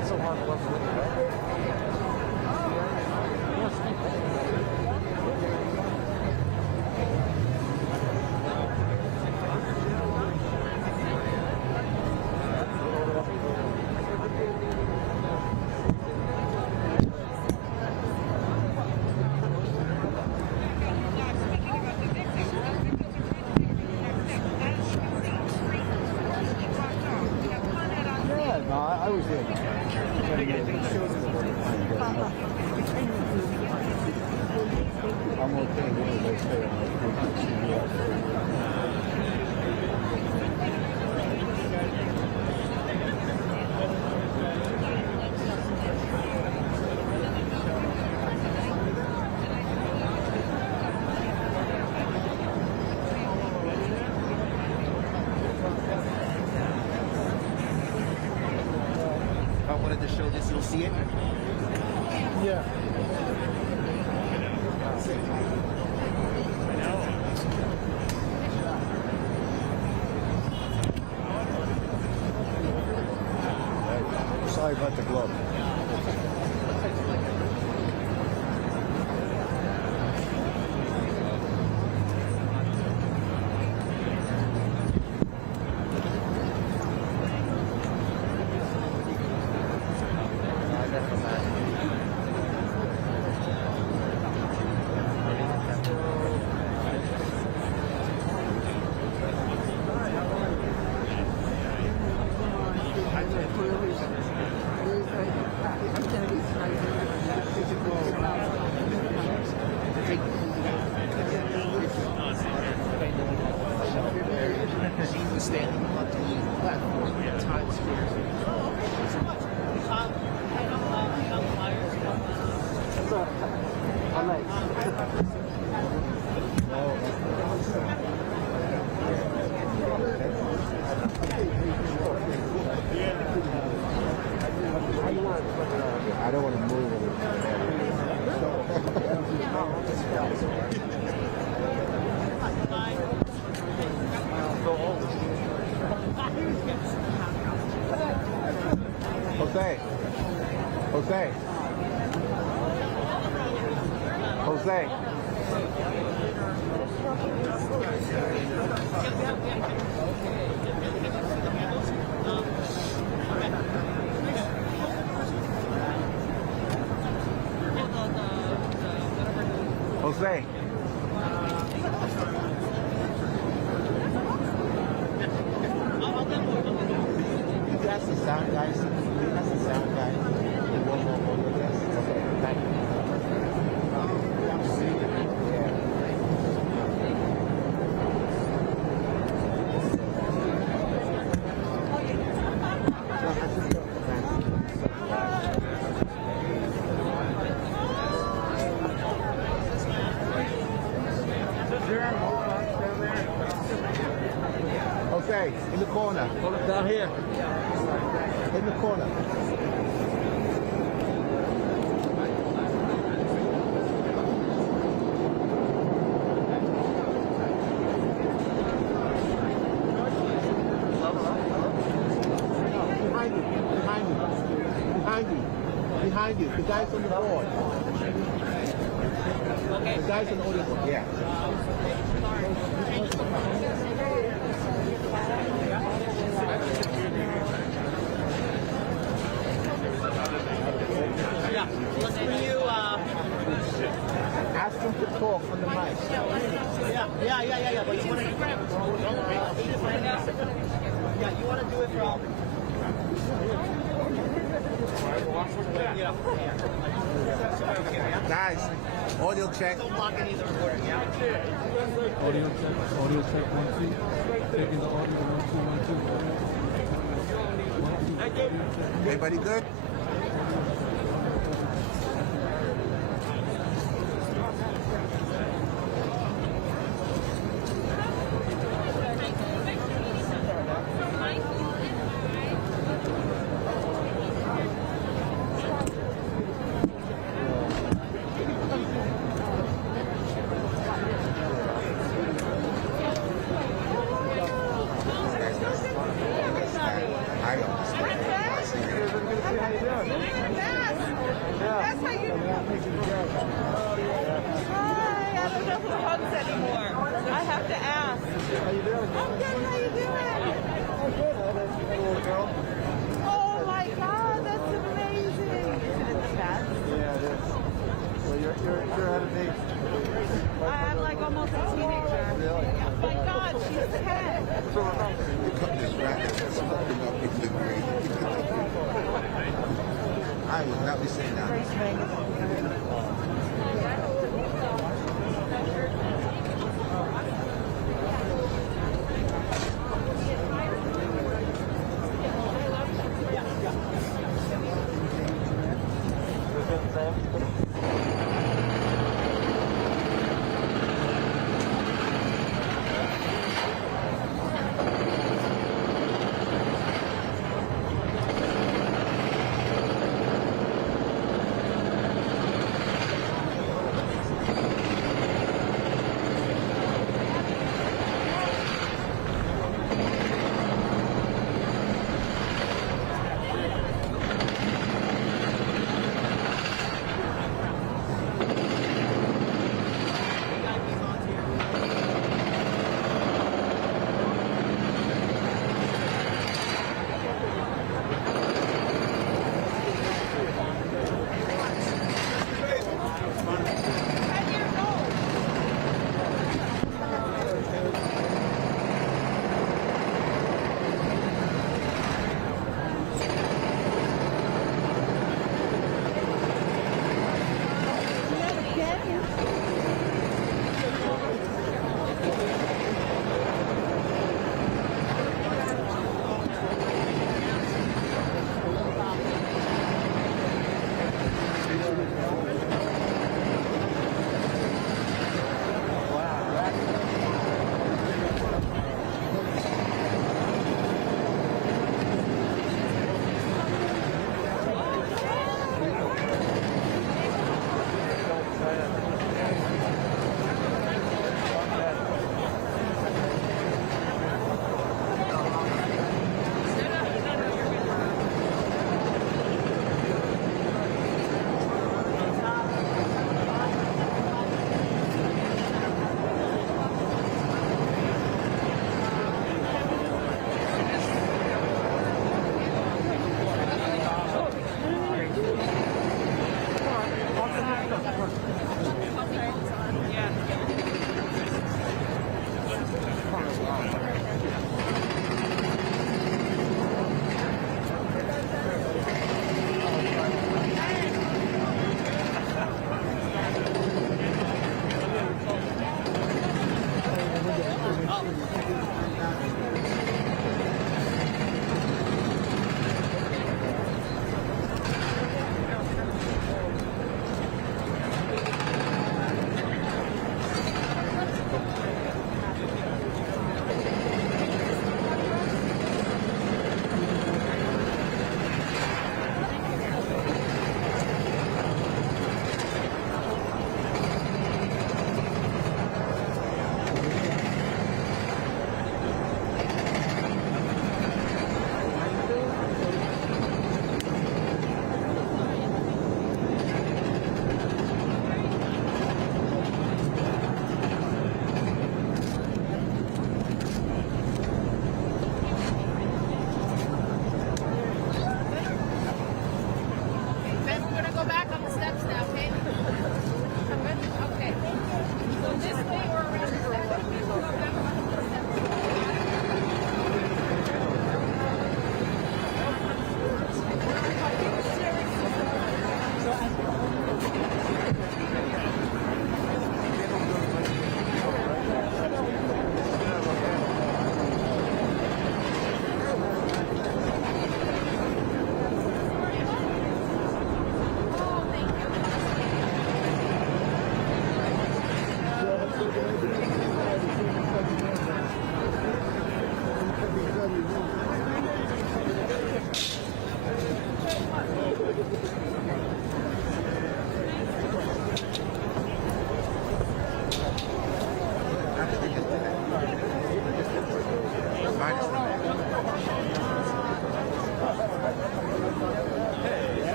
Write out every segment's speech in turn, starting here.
It's so hard to love the I was there. I'm okay with it. I wanted to show this, you'll see it? Yeah. Sorry about the glove. She was standing on the platform at Times Square. I don't want to move it. Jose. Jose. That's the sound guys. That's the sound guy. One more over this. Okay, thank you. Jose, in the corner. Down here. In the corner. Behind you. The guys on the board. Okay. The guys on the audio board. Yeah. Yeah. Listen to you. Ask them to talk on the mic. Yeah. But you want to you want to do it from. Guys, audio check. Don't block any of the recording, yeah? Audio check 1 2. Taking the audio 1 2 1 2. Everybody good? you doing? I'm good. How you doing? Oh, good. Oh, that's a little girl. Oh my God, that's amazing. Isn't it the best? Yeah, it is. Well, you're out of date. I'm like almost a teenager. Really? Oh my God, she's 10. This racket is fucking up with the grade. I will not be saying that. Grace Meng.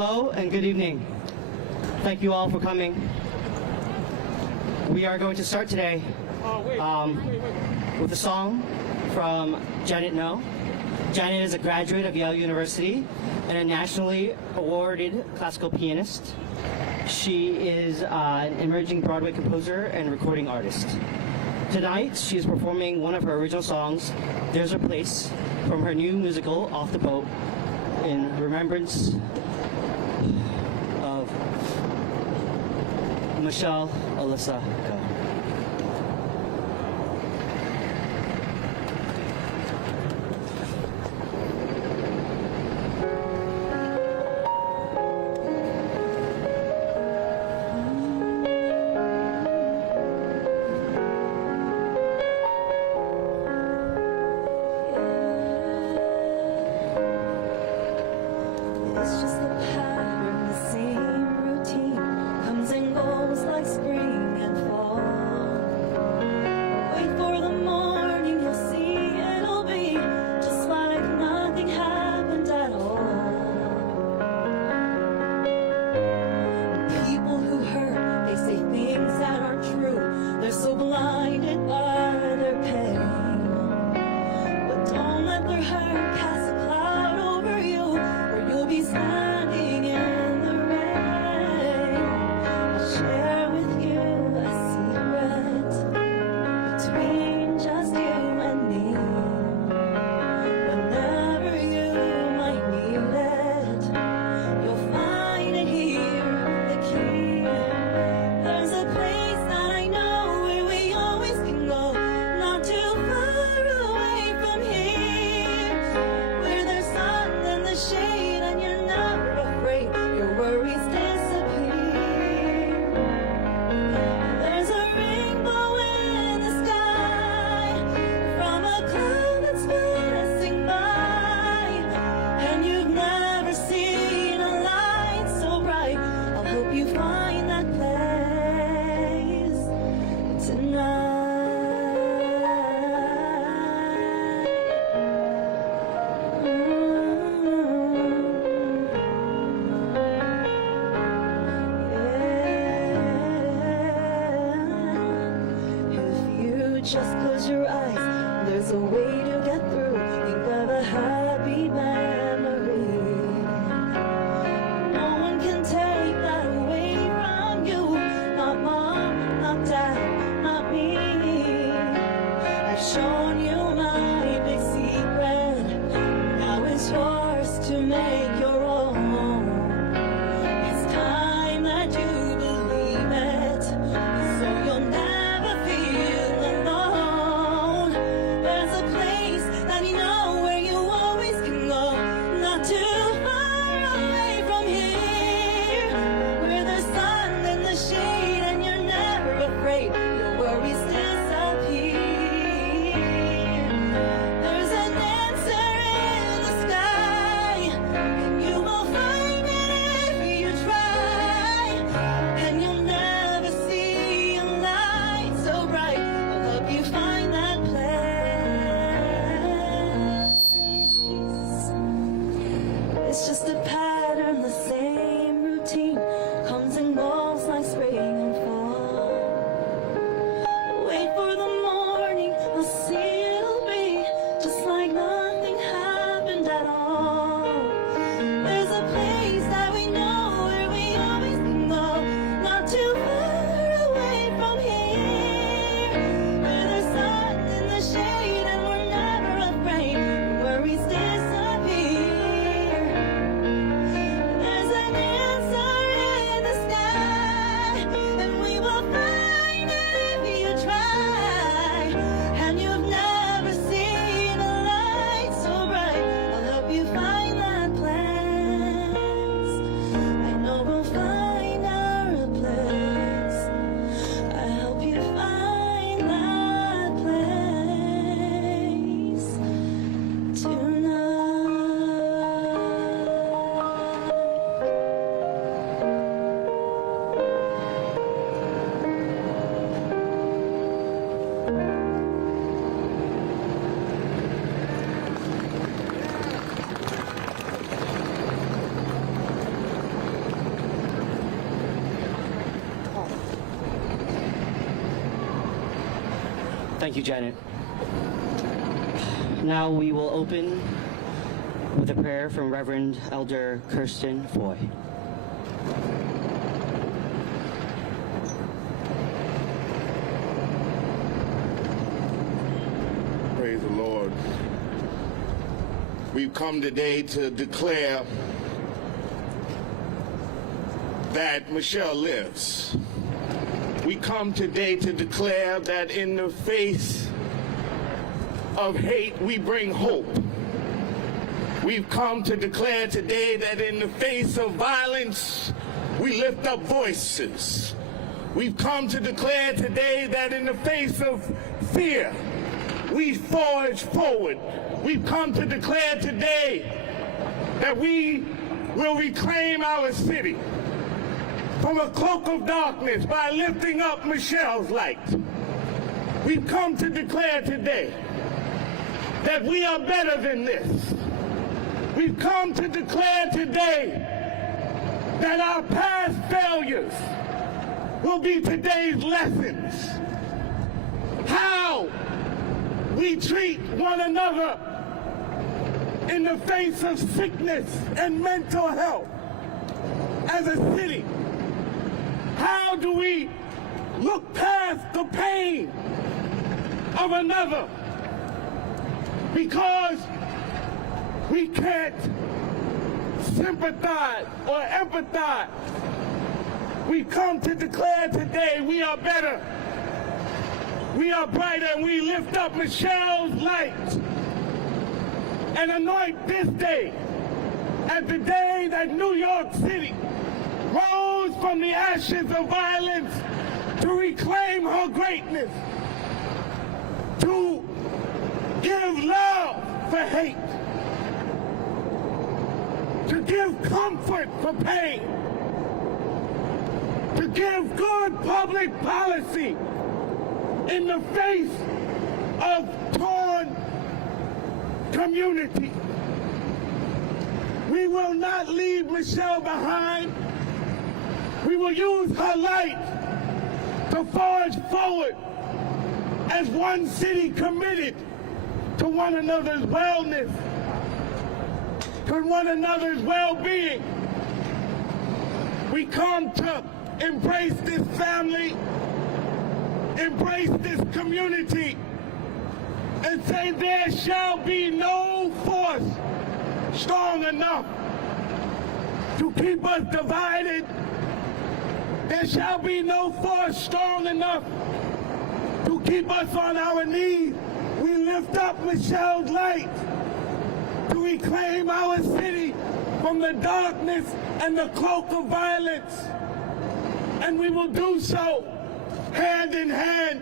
Hello and good evening. Thank you all for coming. We are going to start today with a song from Janet No. Janet is a graduate of Yale University and a nationally awarded classical pianist. She is an emerging Broadway composer and recording artist. Tonight, she is performing one of her original songs, There's a Place, from her new musical, Off the Boat, in remembrance of Michelle Alyssa Go. It's just the pattern, the same routine, comes and goes like spring and fall. Wait for the morning, you'll see it'll be just like nothing happened at all. People who hurt, they say things that aren't true. They're so blinded by their pain. But don't let their hurt cast a cloud over you, or you'll be standing in the rain. I'll share with you a secret between just you and me. Whenever you might need it, you'll find it here, the key. There's a place that I know where we always can go, not too far away from here, where there's sun and the shade and you're never afraid, your worries disappear. There's a rainbow in the sky from a cloud that's passing by, and you've never seen a light so bright. I'll help you find that place tonight. If you just close your eyes, there's a way to get through. Think of a happy memory. No one can take that away from you. Not mom, not dad, not me. I've shown you my big secret. Now it's yours to make your own. It's time that you believe it, so you'll never feel alone. Thank you, Janet. Now we will open with a prayer from Reverend Elder Kirsten Foy. Praise the Lord. We've come today to declare that Michelle lives. We come today to declare that in the face of hate, we bring hope. We've come to declare today that in the face of violence, we lift up voices. We've come to declare today that in the face of fear, we forge forward. We've come to declare today that we will reclaim our city from a cloak of darkness by lifting up Michelle's light. We've come to declare today that we are better than this. We've come to declare today that our past failures will be today's lessons. How we treat one another in the face of sickness and mental health as a city. How do we look past the pain of another because we can't sympathize or empathize? We come to declare today we are better, we are brighter, and we lift up Michelle's light and anoint this day as the day that New York City rose from the ashes of violence to reclaim her greatness, to give love for hate, to give comfort for pain, to give good public policy in the face of torn community. We will not leave Michelle behind. We will use her light to forge forward as one city committed to one another's wellness, to one another's well-being. We come to embrace this family, embrace this community, and say there shall be no force strong enough to keep us divided. There shall be no force strong enough to keep us on our knees. We lift up Michelle's light to reclaim our city from the darkness and the cloak of violence. And we will do so hand in hand,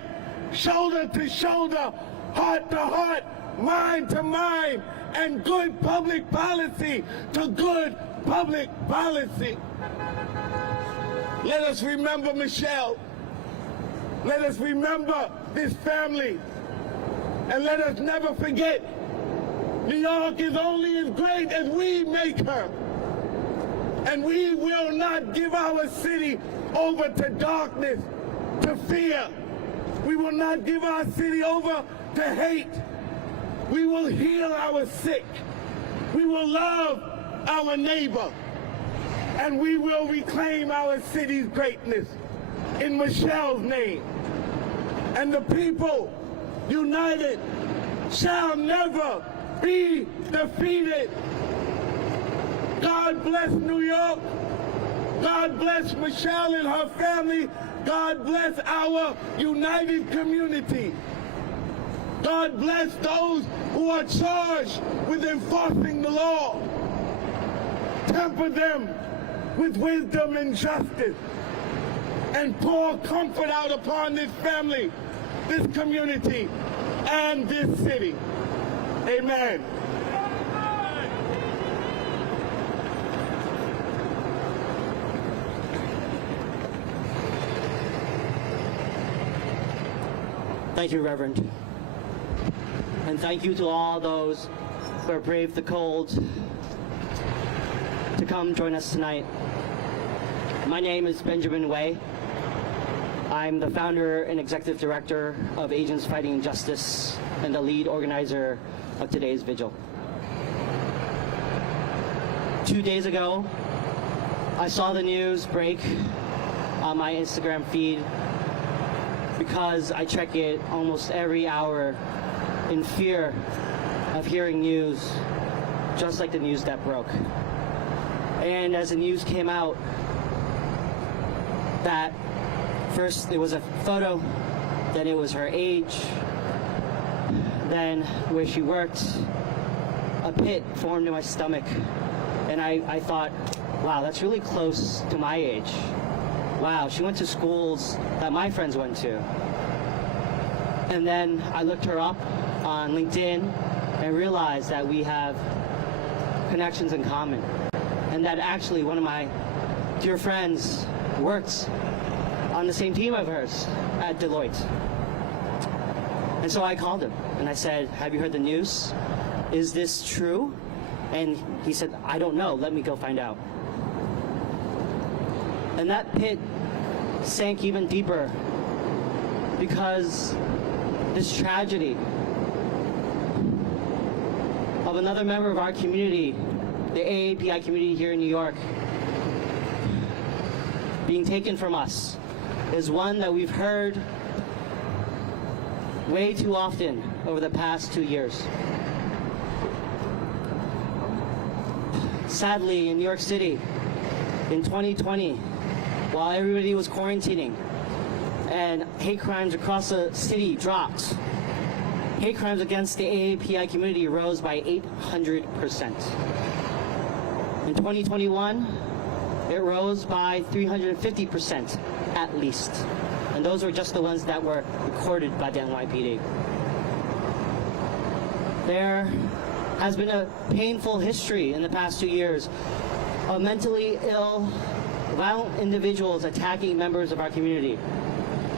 shoulder to shoulder, heart to heart, mind to mind, and good public policy to good public policy. Let us remember Michelle. Let us remember this family. And let us never forget, New York is only as great as we make her. And we will not give our city over to darkness, to fear. We will not give our city over to hate. We will heal our sick. We will love our neighbor. And we will reclaim our city's greatness in Michelle's name. And the people united shall never be defeated. God bless New York. God bless Michelle and her family. God bless our united community. God bless those who are charged with enforcing the law. Temper them with wisdom and justice, and pour comfort out upon this family, this community, and this city. Amen. Thank you, Reverend. And thank you to all those who have braved the cold to come join us tonight. My name is Benjamin Way, I'm the founder and executive director of Agents Fighting Injustice and the lead organizer of today's vigil. 2 days ago, I saw the news break on my Instagram feed because I check it almost every hour in fear of hearing news just like the news that broke. And as the news came out, that first it was a photo, then it was her age, then where she worked, a pit formed in my stomach. And I thought, wow, that's really close to my age. Wow, she went to schools that my friends went to. And then I looked her up on LinkedIn and realized that we have connections in common. And that actually one of my dear friends works on the same team of hers at Deloitte. And so I called him and I said, have you heard the news? Is this true? And he said, I don't know, let me go find out. And that pit sank even deeper because this tragedy of another member of our community, the AAPI community here in New York, being taken from us is one that we've heard way too often over the past 2 years. Sadly, in New York City, in 2020, while everybody was quarantining and hate crimes across the city dropped, hate crimes against the AAPI community rose by 800%. In 2021, it rose by 350% at least. And those were just the ones that were recorded by the NYPD. There has been a painful history in the past 2 years of mentally ill, violent individuals attacking members of our community.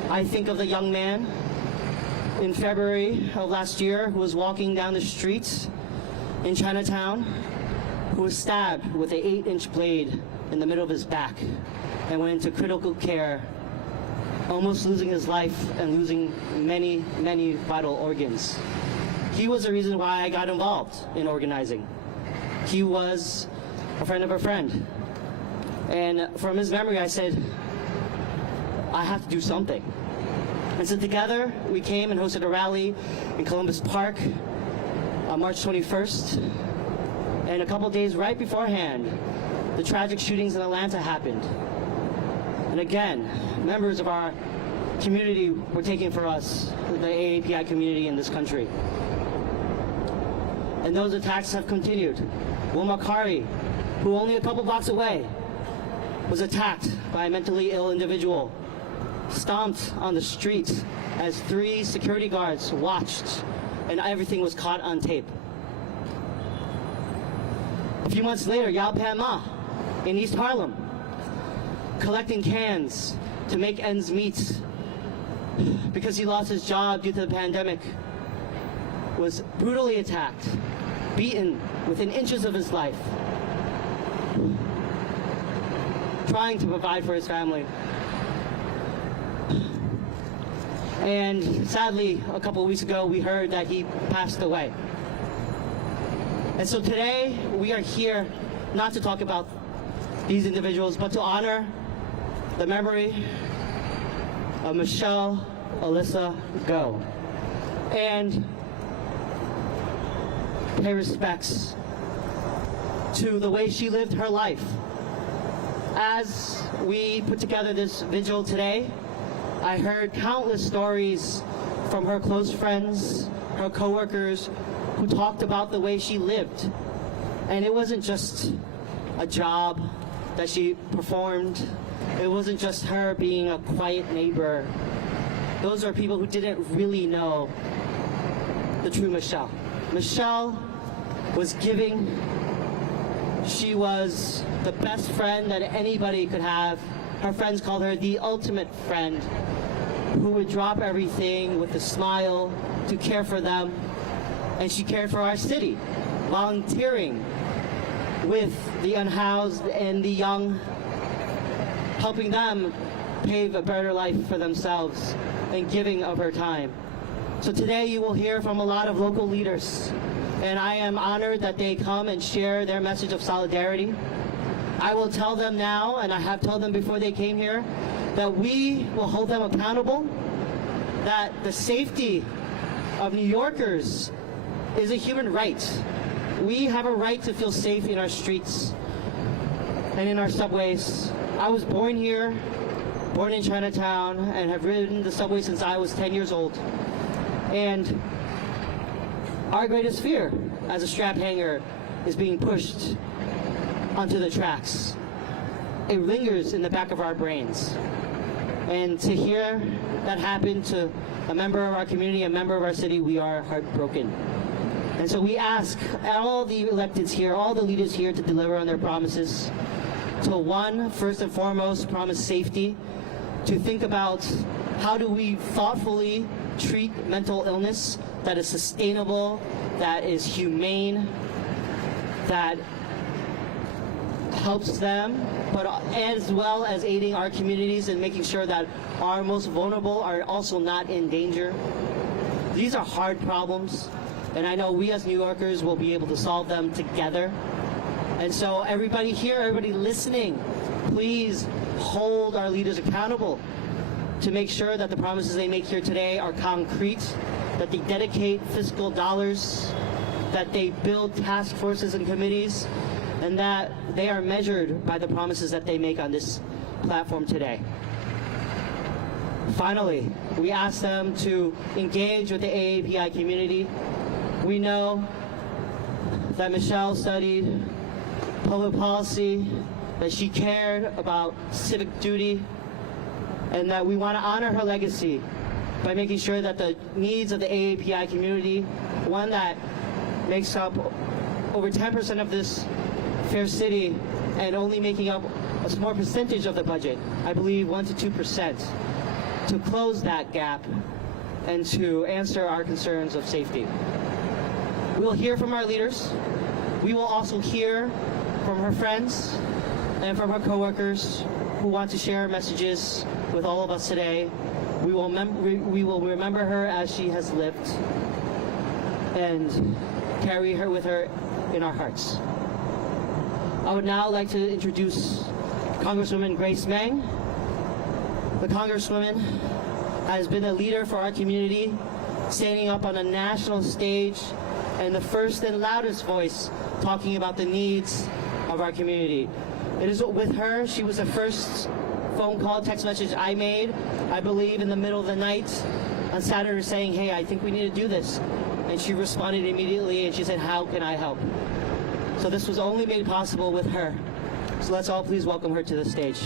I think of the young man in February of last year who was walking down the streets in Chinatown, who was stabbed with an 8-inch blade in the middle of his back and went into critical care, almost losing his life and losing many, many vital organs. He was the reason why I got involved in organizing. He was a friend of a friend. And from his memory, I said, I have to do something. And so together, we came and hosted a rally in Columbus Park on March 21st. And a couple days right beforehand, the tragic shootings in Atlanta happened. And again, members of our community were taken for us, the AAPI community in this country. And those attacks have continued. Wilma Kari, who only a couple blocks away, was attacked by a mentally ill individual, stomped on the street as 3 security guards watched, and everything was caught on tape. A few months later, Yao Pan Ma in East Harlem, collecting cans to make ends meet because he lost his job due to the pandemic, was brutally attacked, beaten within inches of his life, trying to provide for his family. And sadly, a couple of weeks ago, we heard that he passed away. And so today, we are here not to talk about these individuals, but to honor the memory of Michelle Alyssa Go and pay respects to the way she lived her life. As we put together this vigil today, I heard countless stories from her close friends, her coworkers, who talked about the way she lived. And it wasn't just a job that she performed. It wasn't just her being a quiet neighbor. Those are people who didn't really know the true Michelle. Michelle was giving. She was the best friend that anybody could have. Her friends called her the ultimate friend, who would drop everything with a smile to care for them. And she cared for our city, volunteering with the unhoused and the young, helping them pave a better life for themselves and giving of her time. So today you will hear from a lot of local leaders, and I am honored that they come and share their message of solidarity. I will tell them now, and I have told them before they came here, that we will hold them accountable, that the safety of New Yorkers is a human right. We have a right to feel safe in our streets and in our subways. I was born here, born in Chinatown, and have ridden the subway since I was 10 years old. And our greatest fear as a strap hanger is being pushed onto the tracks. It lingers in the back of our brains. And to hear that happen to a member of our community, a member of our city, we are heartbroken. And so we ask all the electeds here, all the leaders here to deliver on their promises. To one, first and foremost, promise safety. To think about how do we thoughtfully treat mental illness that is sustainable, that is humane, that helps them, but as well as aiding our communities and making sure that our most vulnerable are also not in danger. These are hard problems, and I know we as New Yorkers will be able to solve them together. And so everybody here, everybody listening, please hold our leaders accountable to make sure that the promises they make here today are concrete, that they dedicate fiscal dollars, that they build task forces and committees, and that they are measured by the promises that they make on this platform today. Finally, we ask them to engage with the AAPI community. We know that Michelle studied public policy, that she cared about civic duty, and that we want to honor her legacy by making sure that the needs of the AAPI community, one that makes up over 10% of this fair city and only making up a small percentage of the budget, I believe 1 to 2%, to close that gap and to answer our concerns of safety. We'll hear from our leaders. We will also hear from her friends and from her coworkers who want to share messages with all of us today. We will remember her as she has lived and carry her with her in our hearts. I would now like to introduce Congresswoman Grace Meng. The Congresswoman has been a leader for our community, standing up on a national stage and the first and loudest voice talking about the needs of our community. It is with her, she was the first phone call, text message I made, I believe in the middle of the night on Saturday, saying, hey, I think we need to do this. And she responded immediately and she said, how can I help? So this was only made possible with her. So let's all please welcome her to the stage.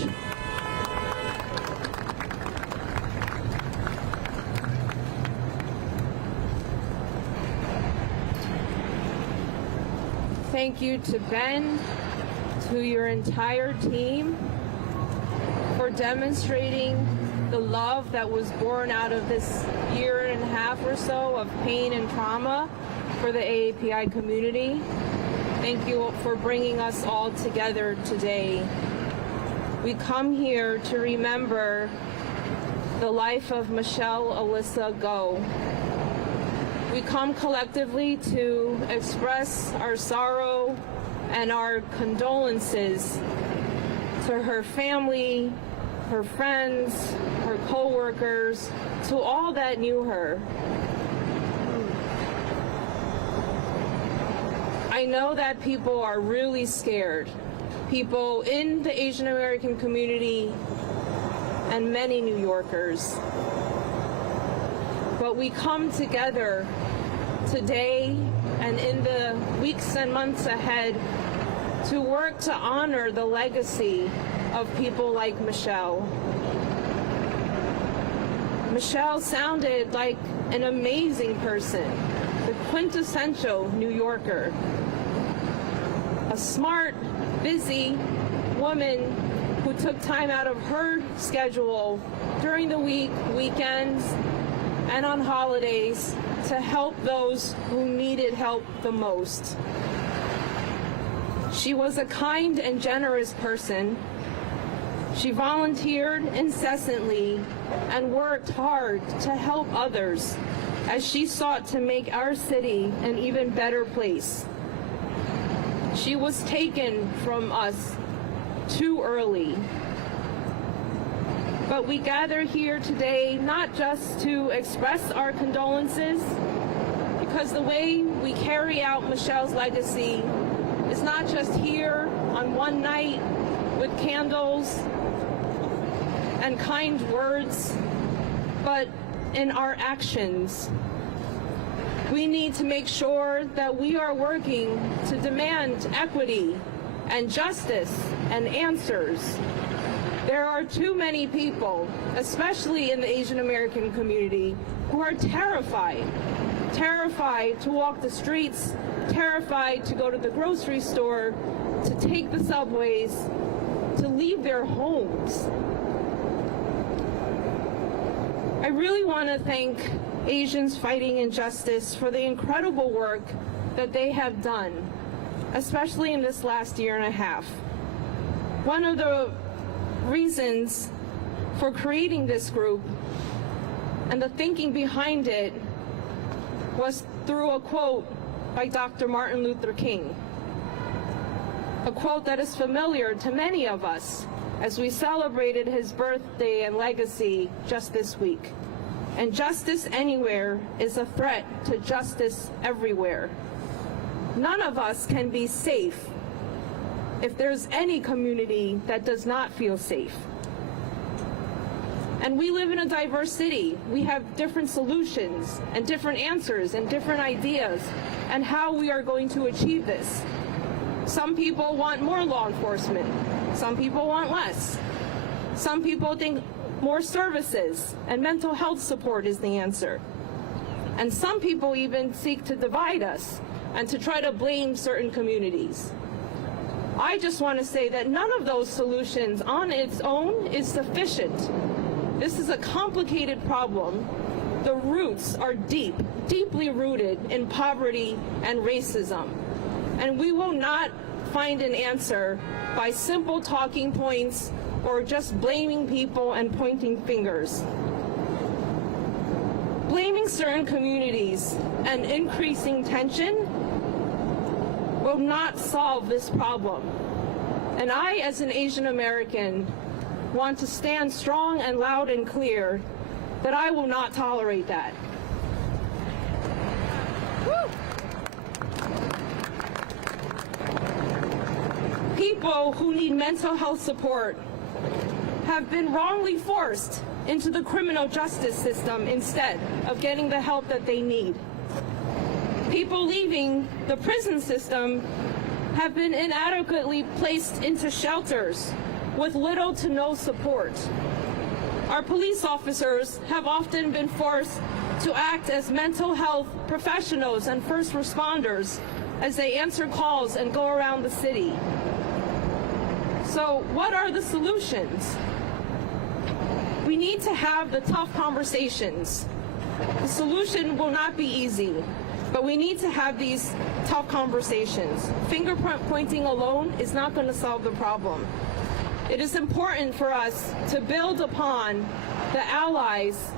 Thank you to Ben, to your entire team for demonstrating the love that was born out of this year and a half or so of pain and trauma for the AAPI community. Thank you for bringing us all together today. We come here to remember the life of Michelle Alyssa Go. We come collectively to express our sorrow and our condolences to her family, her friends, her co-workers, to all that knew her. I know that people are really scared. People in the Asian American community and many New Yorkers. But we come together today and in the weeks and months ahead to work to honor the legacy of people like Michelle. Michelle sounded like an amazing person, the quintessential New Yorker. A smart, busy woman who took time out of her schedule during the week, weekends, and on holidays to help those who needed help the most. She was a kind and generous person. She volunteered incessantly and worked hard to help others as she sought to make our city an even better place. She was taken from us too early. But we gather here today not just to express our condolences, because the way we carry out Michelle's legacy is not just here on one night with candles and kind words, but in our actions. We need to make sure that we are working to demand equity and justice and answers. There are too many people, especially in the Asian American community, who are terrified to walk the streets, terrified to go to the grocery store, to take the subways, to leave their homes. I really want to thank Asians Fighting Injustice for the incredible work that they have done, especially in this last year and a half. One of the reasons for creating this group and the thinking behind it was through a quote by Dr. Martin Luther King, a quote that is familiar to many of us as we celebrated his birthday and legacy just this week. And justice anywhere is a threat to justice everywhere. None of us can be safe if there's any community that does not feel safe. And we live in a diverse city. We have different solutions and different answers and different ideas and how we are going to achieve this. Some people want more law enforcement. Some people want less. Some people think more services and mental health support is the answer. And some people even seek to divide us and to try to blame certain communities. I just want to say that none of those solutions on its own is sufficient. This is a complicated problem. The roots are deeply rooted in poverty and racism. And we will not find an answer by simple talking points or just blaming people and pointing fingers. Blaming certain communities and increasing tension will not solve this problem. And I, as an Asian American, want to stand strong and loud and clear that I will not tolerate that. People who need mental health support have been wrongly forced into the criminal justice system instead of getting the help that they need. People leaving the prison system have been inadequately placed into shelters with little to no support. Our police officers have often been forced to act as mental health professionals and first responders as they answer calls and go around the city. So what are the solutions? We need to have the tough conversations. The solution will not be easy, but we need to have these tough conversations. Finger pointing alone is not going to solve the problem. It is important for us to build upon the allies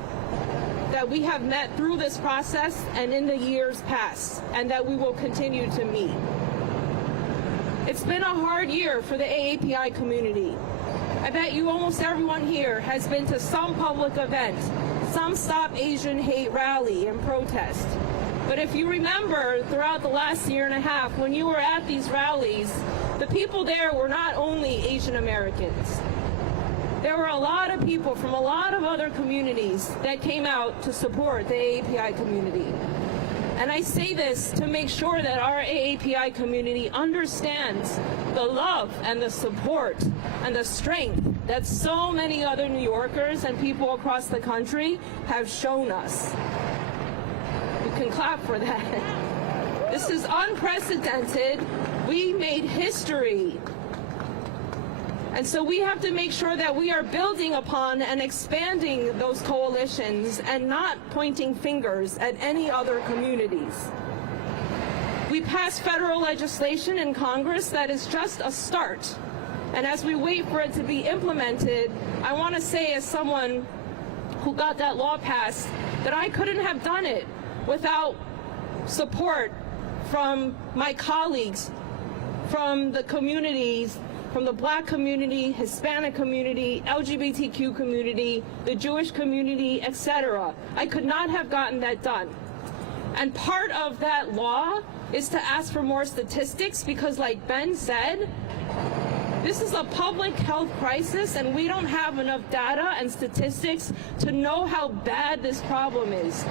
that we have met through this process and in the years past, and that we will continue to meet. It's been a hard year for the AAPI community. I bet you almost everyone here has been to some public event, some Stop Asian Hate rally and protest. But if you remember throughout the last year and a half, when you were at these rallies, the people there were not only Asian Americans. There were a lot of people from a lot of other communities that came out to support the AAPI community. And I say this to make sure that our AAPI community understands the love and the support and the strength that so many other New Yorkers and people across the country have shown us. You can clap for that. This is unprecedented. We made history. And so we have to make sure that we are building upon and expanding those coalitions and not pointing fingers at any other communities. We passed federal legislation in Congress that is just a start. And as we wait for it to be implemented, I want to say, as someone who got that law passed, that I couldn't have done it without support from my colleagues, from the communities, from the Black community, Hispanic community, LGBTQ community, the Jewish community, etc. I could not have gotten that done. And part of that law is to ask for more statistics because, like Ben said, this is a public health crisis and we don't have enough data and statistics to know how bad this problem is.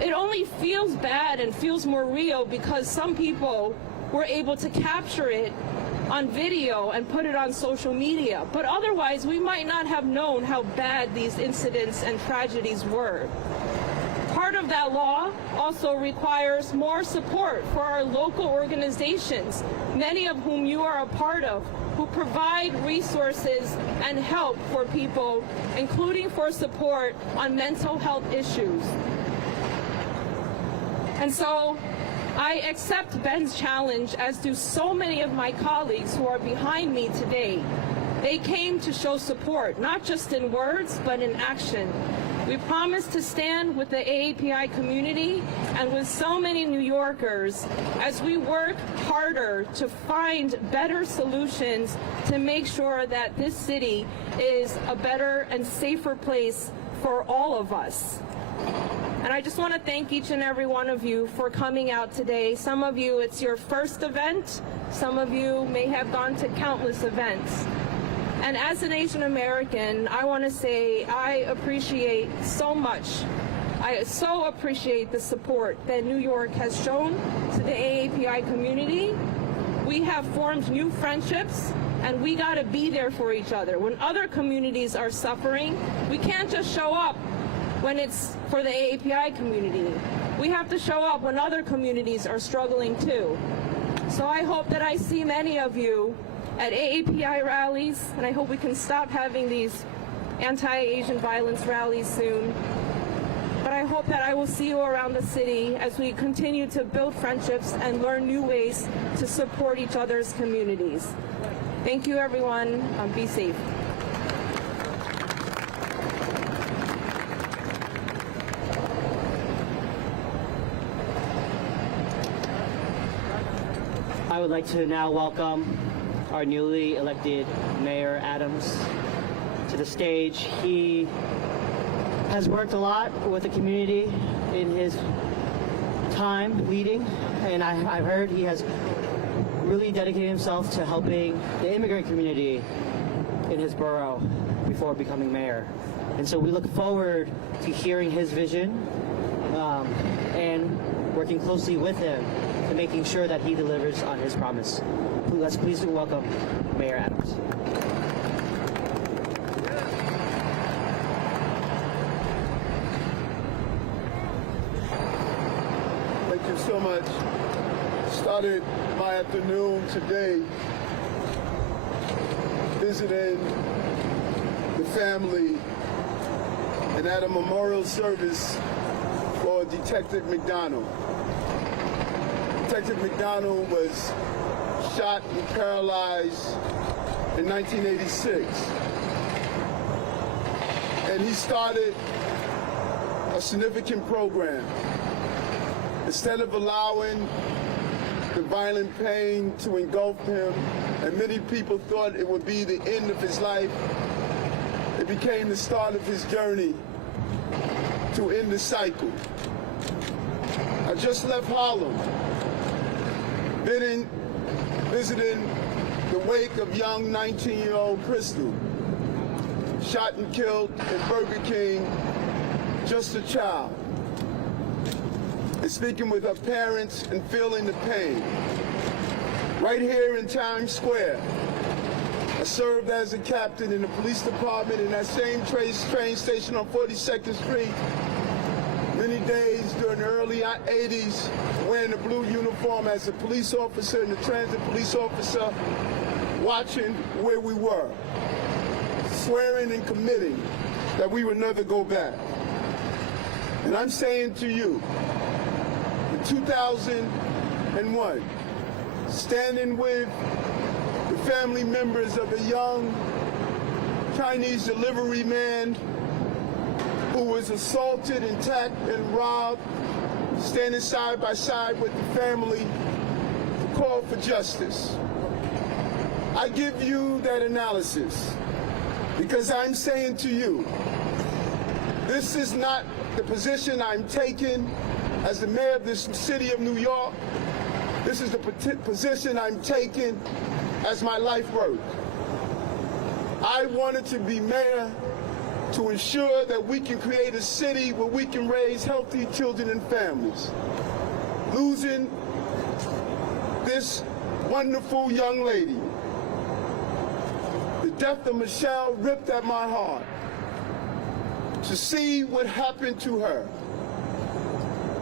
It only feels bad and feels more real because some people were able to capture it on video and put it on social media. But otherwise, we might not have known how bad these incidents and tragedies were. Part of that law also requires more support for our local organizations, many of whom you are a part of, who provide resources and help for people, including for support on mental health issues. And so I accept Ben's challenge, as do so many of my colleagues who are behind me today. They came to show support, not just in words, but in action. We promise to stand with the AAPI community and with so many New Yorkers as we work harder to find better solutions to make sure that this city is a better and safer place for all of us. And I just want to thank each and every one of you for coming out today. Some of you, it's your first event. Some of you may have gone to countless events. And as an Asian American, I want to say I appreciate so much. I so appreciate the support that New York has shown to the AAPI community. We have formed new friendships, and we got to be there for each other. When other communities are suffering, we can't just show up when it's for the AAPI community. We have to show up when other communities are struggling too. So I hope that I see many of you at AAPI rallies, and I hope we can stop having these anti-Asian violence rallies soon. But I hope that I will see you around the city as we continue to build friendships and learn new ways to support each other's communities. Thank you, everyone. Be safe. I would like to now welcome our newly elected Mayor Adams to the stage. He has worked a lot with the community in his time leading, and I've heard he has really dedicated himself to helping the immigrant community in his borough before becoming mayor. And so we look forward to hearing his vision and working closely with him to making sure that he delivers on his promise. Let's please welcome Mayor Adams. Thank you so much. Started my afternoon today visiting the family and at a memorial service for Detective McDonald. Detective McDonald was shot and paralyzed in 1986. And he started a significant program. Instead of allowing the violent pain to engulf him, and many people thought it would be the end of his life, it became the start of his journey to end the cycle. I just left Harlem, visiting the wake of young 19-year-old Crystal, shot and killed in Burger King, just a child, and speaking with her parents and feeling the pain. Right here in Times Square, I served as a captain in the police department in that same train station on 42nd Street. Many days during the early 80s, wearing the blue uniform as a police officer and a transit police officer, watching where we were, swearing and committing that we would never go back. And I'm saying to you, in 2001, standing with the family members of a young Chinese delivery man who was assaulted, attacked, and robbed, standing side by side with the family to call for justice. I give you that analysis because I'm saying to you, this is not the position I'm taking as the mayor of this city of New York. This is the position I'm taking as my life work. I wanted to be mayor to ensure that we can create a city where we can raise healthy children and families. Losing this wonderful young lady, the death of Michelle ripped at my heart. To see what happened to her,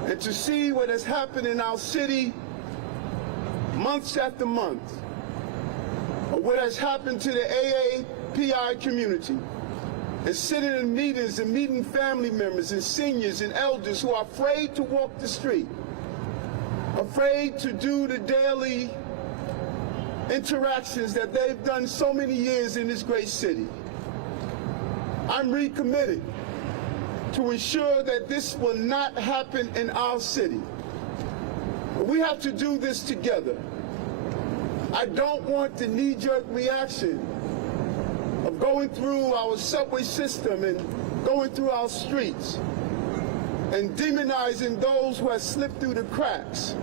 and to see what has happened in our city months after month, or what has happened to the AAPI community, and sitting in meetings and meeting family members and seniors and elders who are afraid to walk the street, afraid to do the daily interactions that they've done so many years in this great city. I'm recommitted to ensure that this will not happen in our city. We have to do this together. I don't want the knee-jerk reaction of going through our subway system and going through our streets and demonizing those who have slipped through the cracks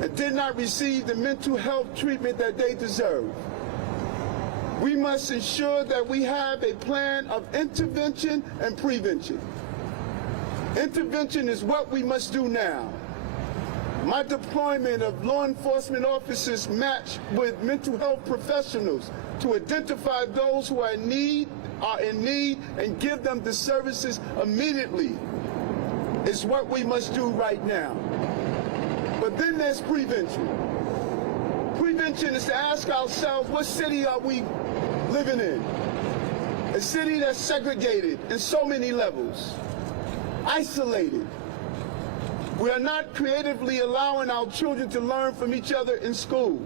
and did not receive the mental health treatment that they deserve. We must ensure that we have a plan of intervention and prevention. Intervention is what we must do now. My deployment of law enforcement officers matched with mental health professionals to identify those who are in need, and give them the services immediately is what we must do right now. But then there's prevention. Prevention is to ask ourselves, what city are we living in? A city that's segregated in so many levels, isolated. We are not creatively allowing our children to learn from each other in school.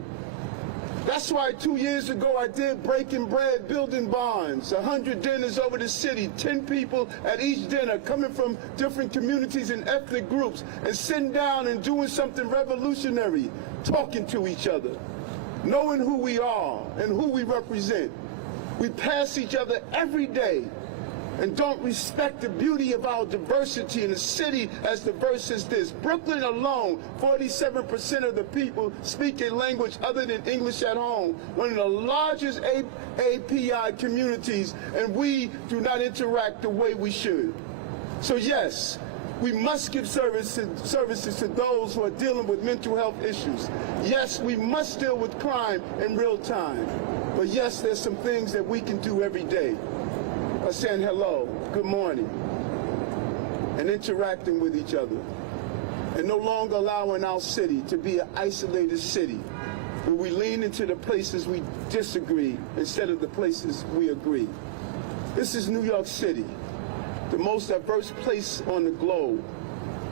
That's why 2 years ago I did Breaking Bread, Building Bonds, 100 dinners over the city, 10 people at each dinner coming from different communities and ethnic groups and sitting down and doing something revolutionary, talking to each other, knowing who we are and who we represent. We pass each other every day and don't respect the beauty of our diversity in a city as diverse as this. Brooklyn alone, 47% of the people speak a language other than English at home, one of the largest API communities, and we do not interact the way we should. So yes, we must give services to those who are dealing with mental health issues. Yes, we must deal with crime in real time. But yes, there's some things that we can do every day. By saying hello, good morning, and interacting with each other, and no longer allowing our city to be an isolated city where we lean into the places we disagree instead of the places we agree. This is New York City, the most diverse place on the globe.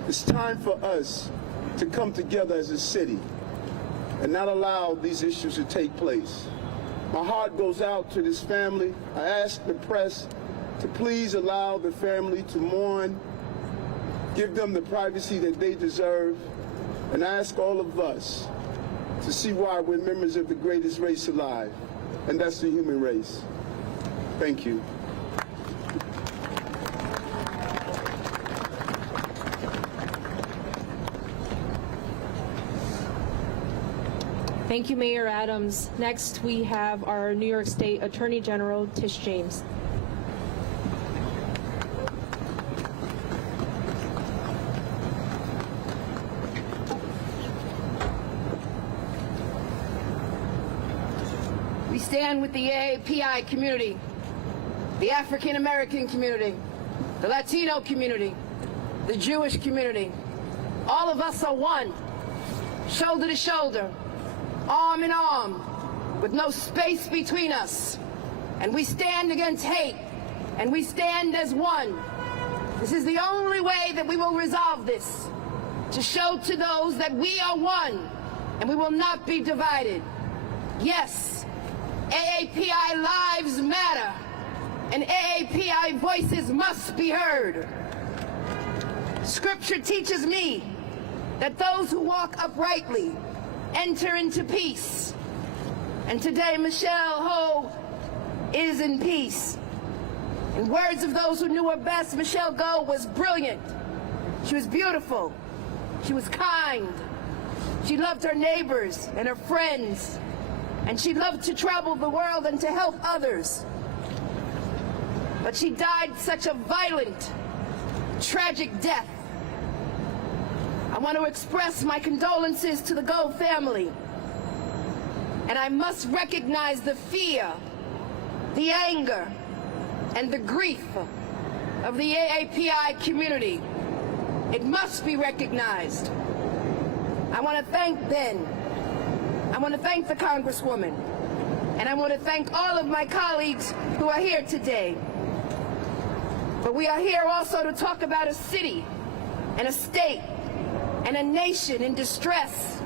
It's time for us to come together as a city and not allow these issues to take place. My heart goes out to this family. I ask the press to please allow the family to mourn, give them the privacy that they deserve, and ask all of us to see why we're members of the greatest race alive, and that's the human race. Thank you. Thank you, Mayor Adams. Next, we have our New York State Attorney General, Tish James. We stand with the AAPI community, the African American community, the Latino community, the Jewish community. All of us are one, shoulder to shoulder, arm in arm, with no space between us. And we stand against hate, and we stand as one. This is the only way that we will resolve this, to show to those that we are one, and we will not be divided. Yes, AAPI lives matter, and AAPI voices must be heard. Scripture teaches me that those who walk uprightly enter into peace. And today, Michelle Ho is in peace. In words of those who knew her best, Michelle Go was brilliant. She was beautiful. She was kind. She loved her neighbors and her friends. And she loved to travel the world and to help others. But she died such a violent, tragic death. I want to express my condolences to the Go family. And I must recognize the fear, the anger, and the grief of the AAPI community. It must be recognized. I want to thank Ben. I want to thank the Congresswoman. And I want to thank all of my colleagues who are here today. But we are here also to talk about a city and a state and a nation in distress.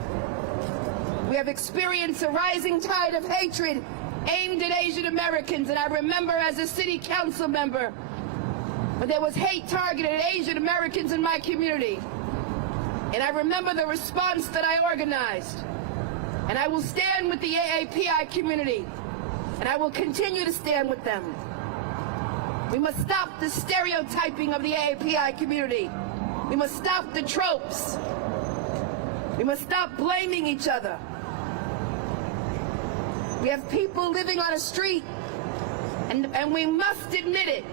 We have experienced a rising tide of hatred aimed at Asian Americans, and I remember as a city council member when there was hate targeted at Asian Americans in my community. And I remember the response that I organized. And I will stand with the AAPI community, and I will continue to stand with them. We must stop the stereotyping of the AAPI community. We must stop the tropes. We must stop blaming each other. We have people living on a street, and we must admit it,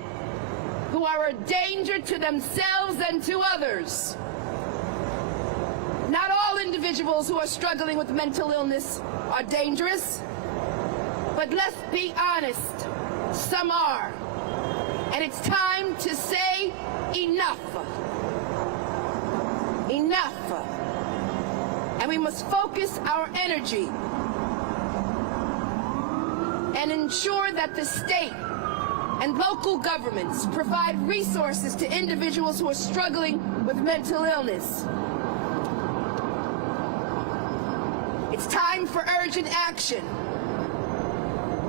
who are a danger to themselves and to others. Not all individuals who are struggling with mental illness are dangerous, but let's be honest, some are. And it's time to say enough. Enough. And we must focus our energy and ensure that the state and local governments provide resources to individuals who are struggling with mental illness. It's time for urgent action.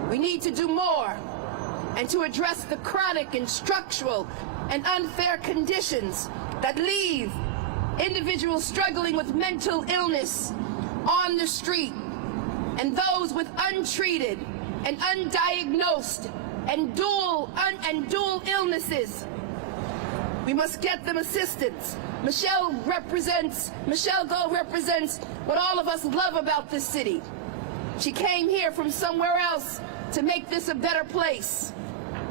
We need to do more and to address the chronic and structural and unfair conditions that leave individuals struggling with mental illness on the street, and those with untreated and undiagnosed and dual illnesses. We must get them assistance. Michelle Go represents what all of us love about this city. She came here from somewhere else to make this a better place.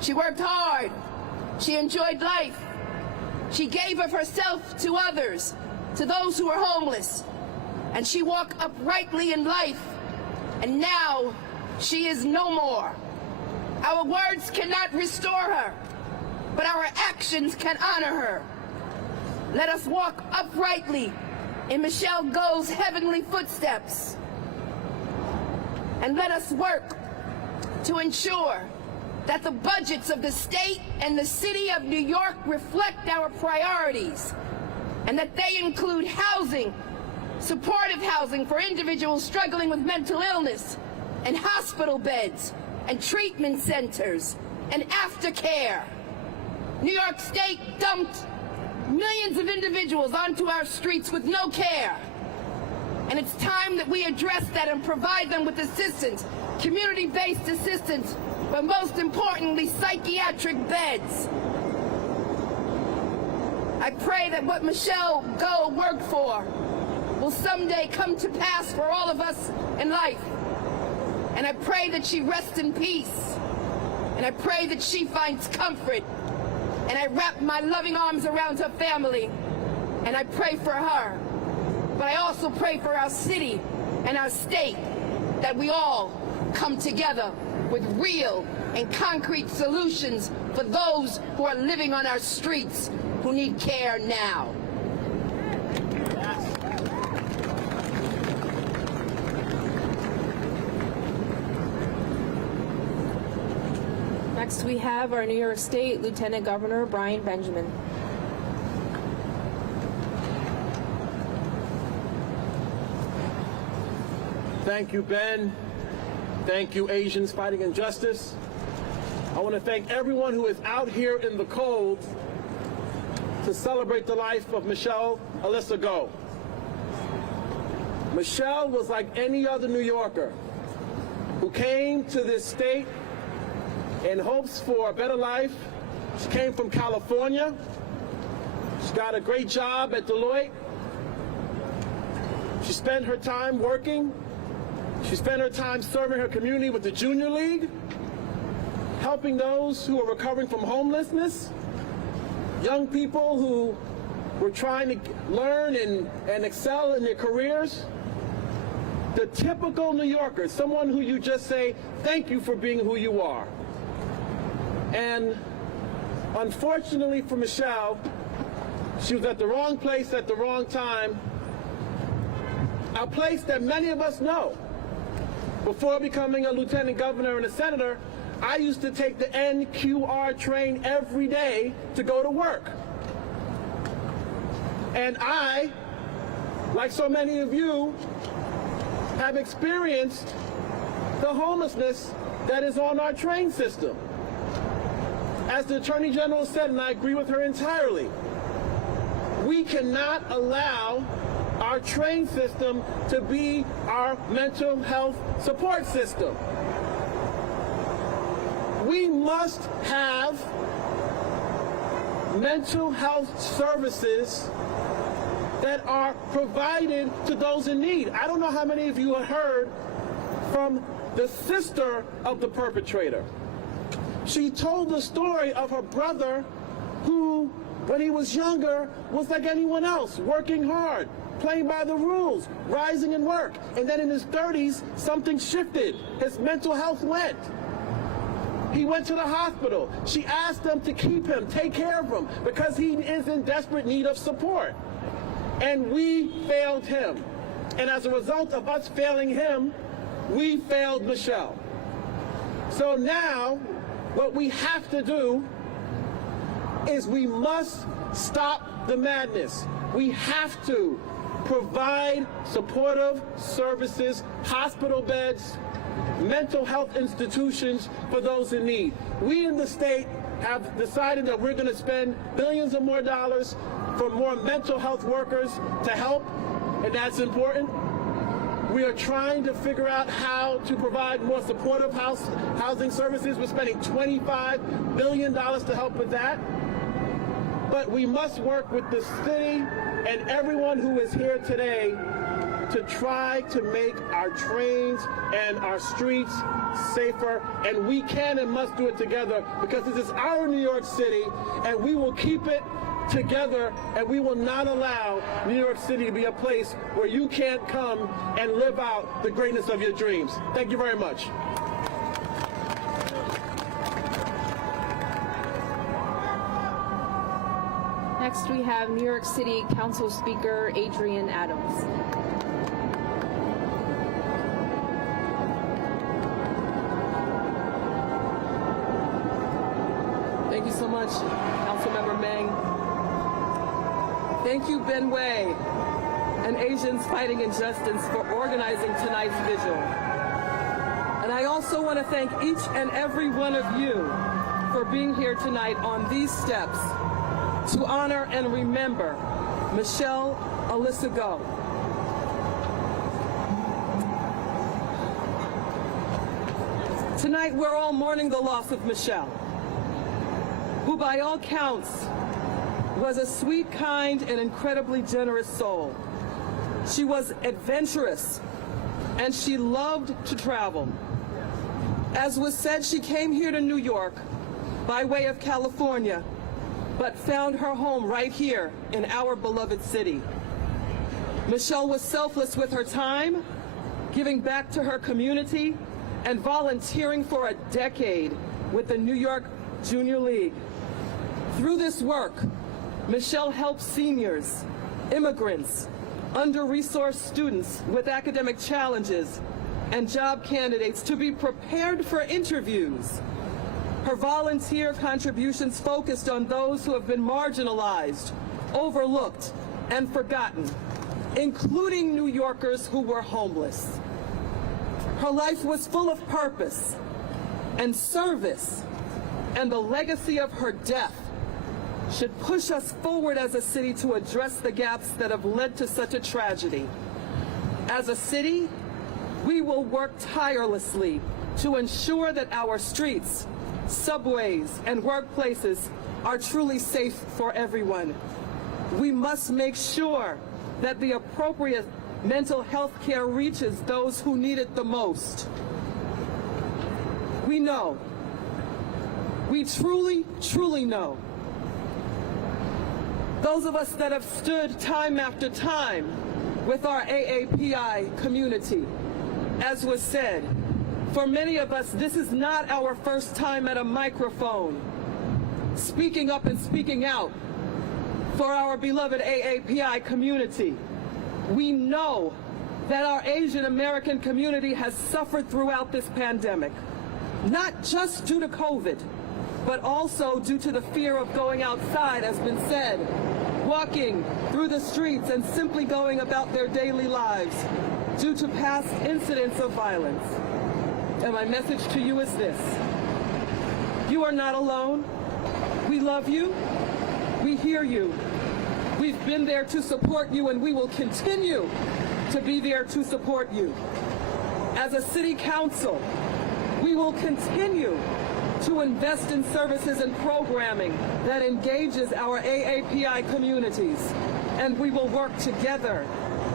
She worked hard. She enjoyed life. She gave of herself to others, to those who are homeless. And she walked uprightly in life. And now she is no more. Our words cannot restore her, but our actions can honor her. Let us walk uprightly in Michelle Go's heavenly footsteps. And let us work to ensure that the budgets of the state and the city of New York reflect our priorities, and that they include housing, supportive housing for individuals struggling with mental illness, and hospital beds, and treatment centers, and aftercare. New York State dumped millions of individuals onto our streets with no care. And it's time that we address that and provide them with assistance, community-based assistance, but most importantly, psychiatric beds. I pray that what Michelle Go worked for will someday come to pass for all of us in life. And I pray that she rests in peace. And I pray that she finds comfort. And I wrap my loving arms around her family. And I pray for her. But I also pray for our city and our state, that we all come together with real and concrete solutions for those who are living on our streets who need care now. Next, we have our New York State Lieutenant Governor Brian Benjamin. Thank you, Ben. Thank you, Asians Fighting Injustice. I want to thank everyone who is out here in the cold to celebrate the life of Michelle Alyssa Go. Michelle was like any other New Yorker who came to this state in hopes for a better life. She came from California. She got a great job at Deloitte. She spent her time working. She spent her time serving her community with the Junior League, helping those who are recovering from homelessness, young people who were trying to learn and excel in their careers. The typical New Yorker, someone who you just say, thank you for being who you are. And unfortunately for Michelle, she was at the wrong place at the wrong time, a place that many of us know. Before becoming a lieutenant governor and a senator, I used to take the NQR train every day to go to work. And I, like so many of you, have experienced the homelessness that is on our train system. As the Attorney General said, and I agree with her entirely, we cannot allow our train system to be our mental health support system. We must have mental health services that are provided to those in need. I don't know how many of you have heard from the sister of the perpetrator. She told the story of her brother who, when he was younger, was like anyone else, working hard, playing by the rules, rising in work. And then in his 30s, something shifted. His mental health went. He went to the hospital. She asked them to keep him, take care of him, because he is in desperate need of support. And we failed him. And as a result of us failing him, we failed Michelle. So now, what we have to do is we must stop the madness. We have to provide supportive services, hospital beds, mental health institutions for those in need. We in the state have decided that we're going to spend billions of more dollars for more mental health workers to help, and that's important. We are trying to figure out how to provide more supportive housing services. We're spending $25 billion to help with that. But we must work with the city and everyone who is here today to try to make our trains and our streets safer. And we can and must do it together, because this is our New York City, and we will keep it together, and we will not allow New York City to be a place where you can't come and live out the greatness of your dreams. Thank you very much. Next, we have New York City Council Speaker Adrienne Adams. Thank you so much, Councilmember Meng. Thank you, Ben Way and Asians Fighting Injustice for organizing tonight's vigil. And I also want to thank each and every one of you for being here tonight on these steps to honor and remember Michelle Alyssa Go. Tonight we're all mourning the loss of Michelle, who by all counts was a sweet, kind, and incredibly generous soul. She was adventurous, and she loved to travel. As was said, she came here to New York by way of California, but found her home right here in our beloved city. Michelle was selfless with her time, giving back to her community, and volunteering for a decade with the New York Junior League. Through this work, Michelle helps seniors, immigrants, under-resourced students with academic challenges, and job candidates to be prepared for interviews. Her volunteer contributions focused on those who have been marginalized, overlooked, and forgotten, including New Yorkers who were homeless. Her life was full of purpose and service, and the legacy of her death should push us forward as a city to address the gaps that have led to such a tragedy. As a city, we will work tirelessly to ensure that our streets, subways, and workplaces are truly safe for everyone. We must make sure that the appropriate mental health care reaches those who need it the most. We know, we truly, truly know, those of us that have stood time after time with our AAPI community, as was said, for many of us, this is not our first time at a microphone, speaking up and speaking out for our beloved AAPI community. We know that our Asian American community has suffered throughout this pandemic, not just due to COVID, but also due to the fear of going outside, as been said, walking through the streets and simply going about their daily lives due to past incidents of violence. And my message to you is this: you are not alone. We love you. We hear you. We've been there to support you, and we will continue to be there to support you. As a city council, we will continue to invest in services and programming that engages our AAPI communities, and we will work together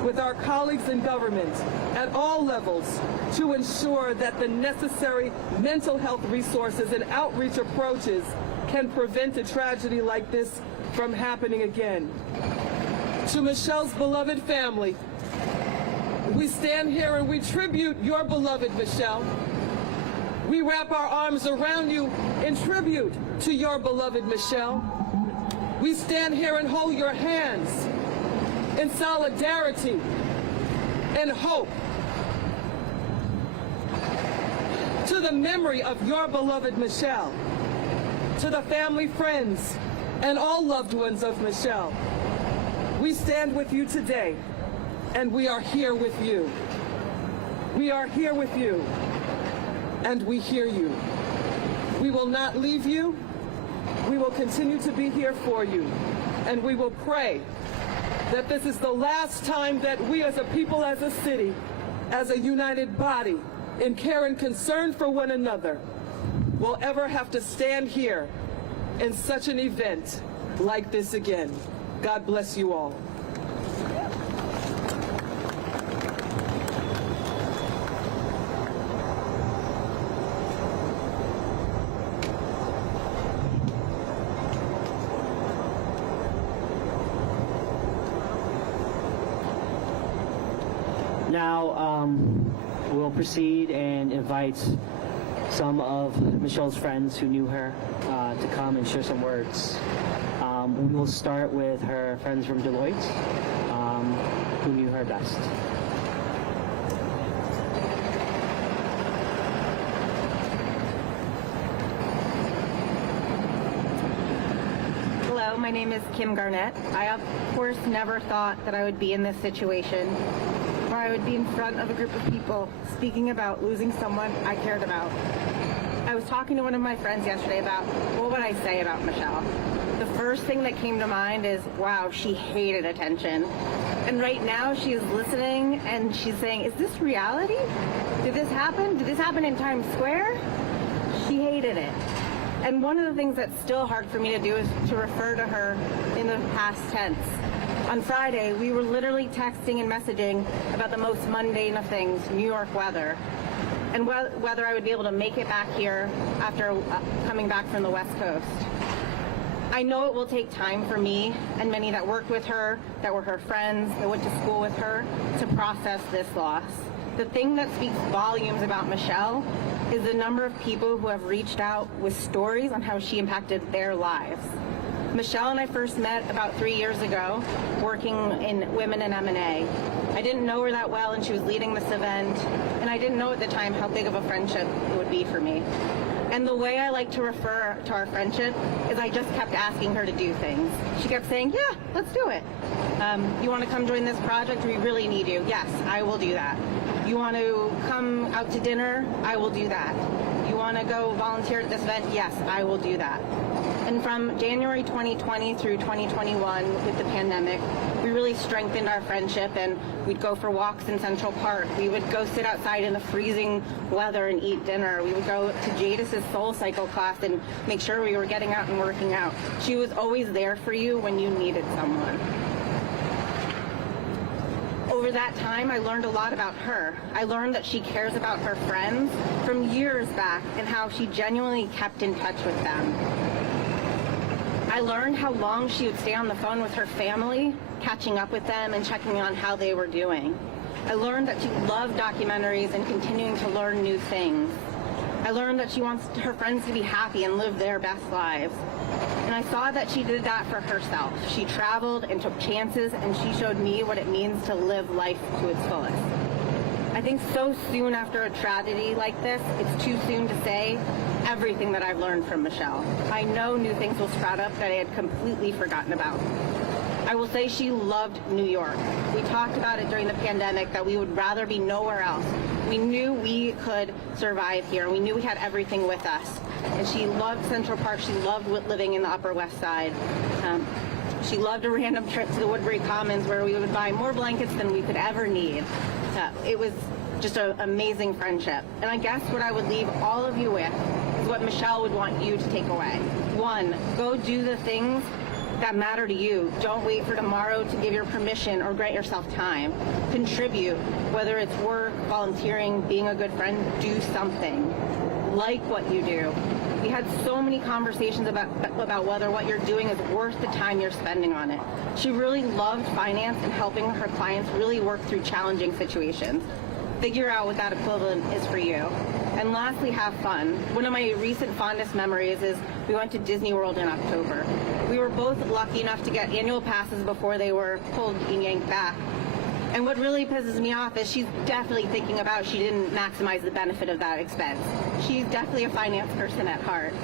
with our colleagues in government at all levels to ensure that the necessary mental health resources and outreach approaches can prevent a tragedy like this from happening again. To Michelle's beloved family, we stand here and we tribute your beloved Michelle. We wrap our arms around you in tribute to your beloved Michelle. We stand here and hold your hands in solidarity and hope to the memory of your beloved Michelle, to the family, friends, and all loved ones of Michelle. We stand with you today, and we are here with you. We are here with you, and we hear you. We will not leave you. We will continue to be here for you, and we will pray that this is the last time that we as a people, as a city, as a united body in care and concern for one another will ever have to stand here in such an event like this again. God bless you all. Now, we'll proceed and invite some of Michelle's friends who knew her to come and share some words. We will start with her friends from Deloitte, who knew her best. Hello, my name is Kim Garnett. I, of course, never thought that I would be in this situation, where I would be in front of a group of people speaking about losing someone I cared about. I was talking to one of my friends yesterday about what would I say about Michelle. The first thing that came to mind is, wow, she hated attention. And right now she's listening and she's saying, is this reality? Did this happen? Did this happen in Times Square? She hated it. And one of the things that's still hard for me to do is to refer to her in the past tense. On Friday, we were literally texting and messaging about the most mundane of things, New York weather, and whether I would be able to make it back here after coming back from the West Coast. I know it will take time for me and many that worked with her, that were her friends, that went to school with her, to process this loss. The thing that speaks volumes about Michelle is the number of people who have reached out with stories on how she impacted their lives. Michelle and I first met about 3 years ago working in Women in M&A. I didn't know her that well, and she was leading this event, and I didn't know at the time how big of a friendship it would be for me. And the way I like to refer to our friendship is I just kept asking her to do things. She kept saying, yeah, let's do it. You want to come join this project? We really need you. Yes, I will do that. You want to come out to dinner? I will do that. You want to go volunteer at this event? Yes, I will do that. And from January 2020 through 2021 with the pandemic, we really strengthened our friendship, and we'd go for walks in Central Park. We would go sit outside in the freezing weather and eat dinner. We would go to Jadis's Soul Cycle class and make sure we were getting out and working out. She was always there for you when you needed someone. Over that time, I learned a lot about her. I learned that she cares about her friends from years back and how she genuinely kept in touch with them. I learned how long she would stay on the phone with her family, catching up with them and checking on how they were doing. I learned that she loved documentaries and continuing to learn new things. I learned that she wants her friends to be happy and live their best lives. And I saw that she did that for herself. She traveled and took chances, and she showed me what it means to live life to its fullest. I think so soon after a tragedy like this, it's too soon to say everything that I've learned from Michelle. I know new things will sprout up that I had completely forgotten about. I will say she loved New York. We talked about it during the pandemic that we would rather be nowhere else. We knew we could survive here. We knew we had everything with us. And she loved Central Park. She loved living in the Upper West Side. She loved a random trip to the Woodbury Commons where we would buy more blankets than we could ever need. It was just an amazing friendship. And I guess what I would leave all of you with is what Michelle would want you to take away. 1, go do the things that matter to you. Don't wait for tomorrow to give your permission or grant yourself time. Contribute, whether it's work, volunteering, being a good friend, do something. Like what you do. We had so many conversations about whether what you're doing is worth the time you're spending on it. She really loved finance and helping her clients really work through challenging situations. Figure out what that equivalent is for you. And lastly, have fun. One of my recent fondest memories is we went to Disney World in October. We were both lucky enough to get annual passes before they were pulled and yanked back. And what really pisses me off is she's definitely thinking about she didn't maximize the benefit of that expense. She's definitely a finance person at heart.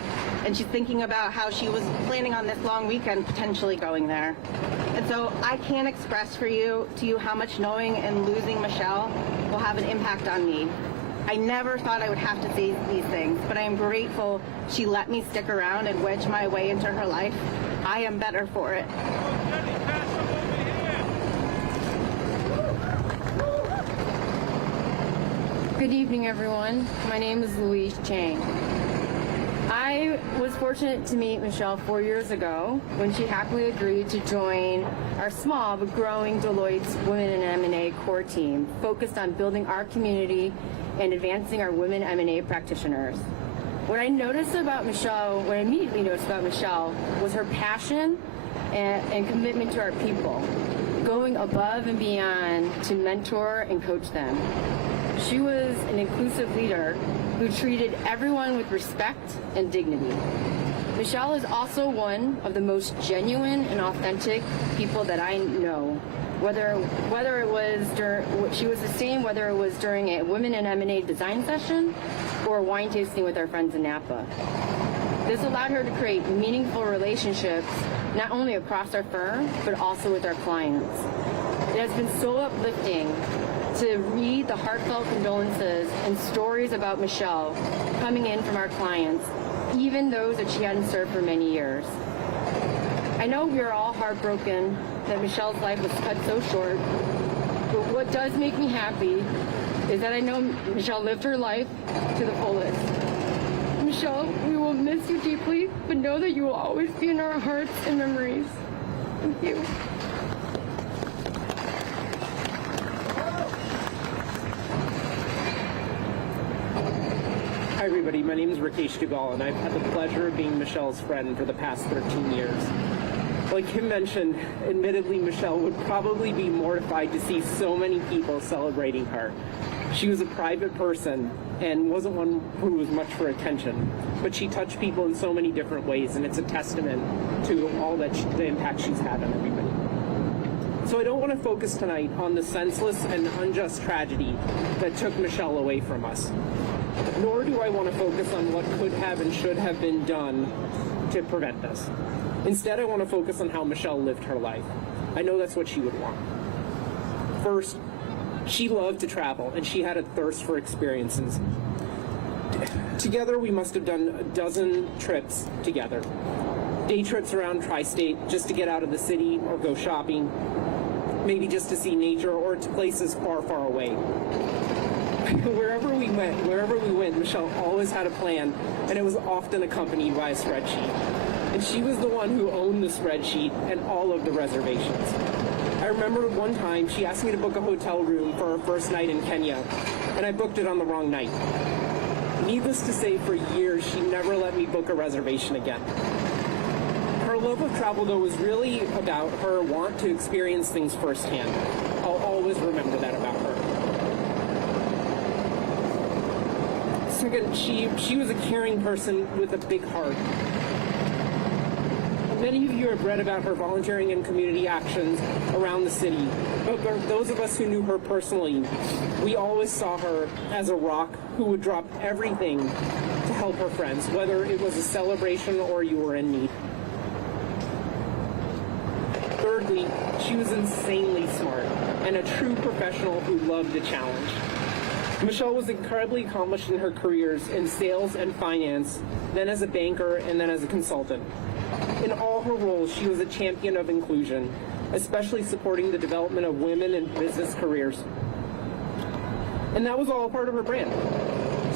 And she's thinking about how she was planning on this long weekend potentially going there. And so I can't express to you how much knowing and losing Michelle will have an impact on me. I never thought I would have to say these things, but I am grateful she let me stick around and wedge my way into her life. I am better for it. Good evening, everyone. My name is Louise Chang. I was fortunate to meet Michelle 4 years ago when she happily agreed to join our small but growing Deloitte's Women in M&A core team, focused on building our community and advancing our women M&A practitioners. What I immediately noticed about Michelle was her passion and commitment to our people, going above and beyond to mentor and coach them. She was an inclusive leader who treated everyone with respect and dignity. Michelle is also one of the most genuine and authentic people that I know. Whether it was she was the same whether it was during a Women in M&A design session or a wine tasting with our friends in Napa. This allowed her to create meaningful relationships not only across our firm but also with our clients. It has been so uplifting to read the heartfelt condolences and stories about Michelle coming in from our clients, even those that she hadn't served for many years. I know we are all heartbroken that Michelle's life was cut so short, but what does make me happy is that I know Michelle lived her life to the fullest. Michelle, we will miss you deeply, but know that you will always be in our hearts and memories. Thank you. Hi everybody, my name is Rakesh Dugal and I've had the pleasure of being Michelle's friend for the past 13 years. Like Kim mentioned, admittedly Michelle would probably be mortified to see so many people celebrating her. She was a private person and wasn't one who was much for attention, but she touched people in so many different ways, and it's a testament to all that the impact she's had on everybody. So I don't want to focus tonight on the senseless and unjust tragedy that took Michelle away from us. Nor do I want to focus on what could have and should have been done to prevent this. Instead, I want to focus on how Michelle lived her life. I know that's what she would want. First, she loved to travel, and she had a thirst for experiences. Together, we must have done a dozen trips together. Day trips around Tri-State just to get out of the city or go shopping, maybe just to see nature or to places far, far away. Wherever we went, Michelle always had a plan, and it was often accompanied by a spreadsheet. And she was the one who owned the spreadsheet and all of the reservations. I remember one time she asked me to book a hotel room for our first night in Kenya, and I booked it on the wrong night. Needless to say, for years, she never let me book a reservation again. Her love of travel, though, was really about her want to experience things firsthand. I'll always remember that about her. Second, she was a caring person with a big heart. Many of you have read about her volunteering and community actions around the city, but for those of us who knew her personally, we always saw her as a rock who would drop everything to help her friends, whether it was a celebration or you were in need. Thirdly, she was insanely smart and a true professional who loved a challenge. Michelle was incredibly accomplished in her careers in sales and finance, then as a banker, and then as a consultant. In all her roles, she was a champion of inclusion, especially supporting the development of women in business careers. And that was all part of her brand.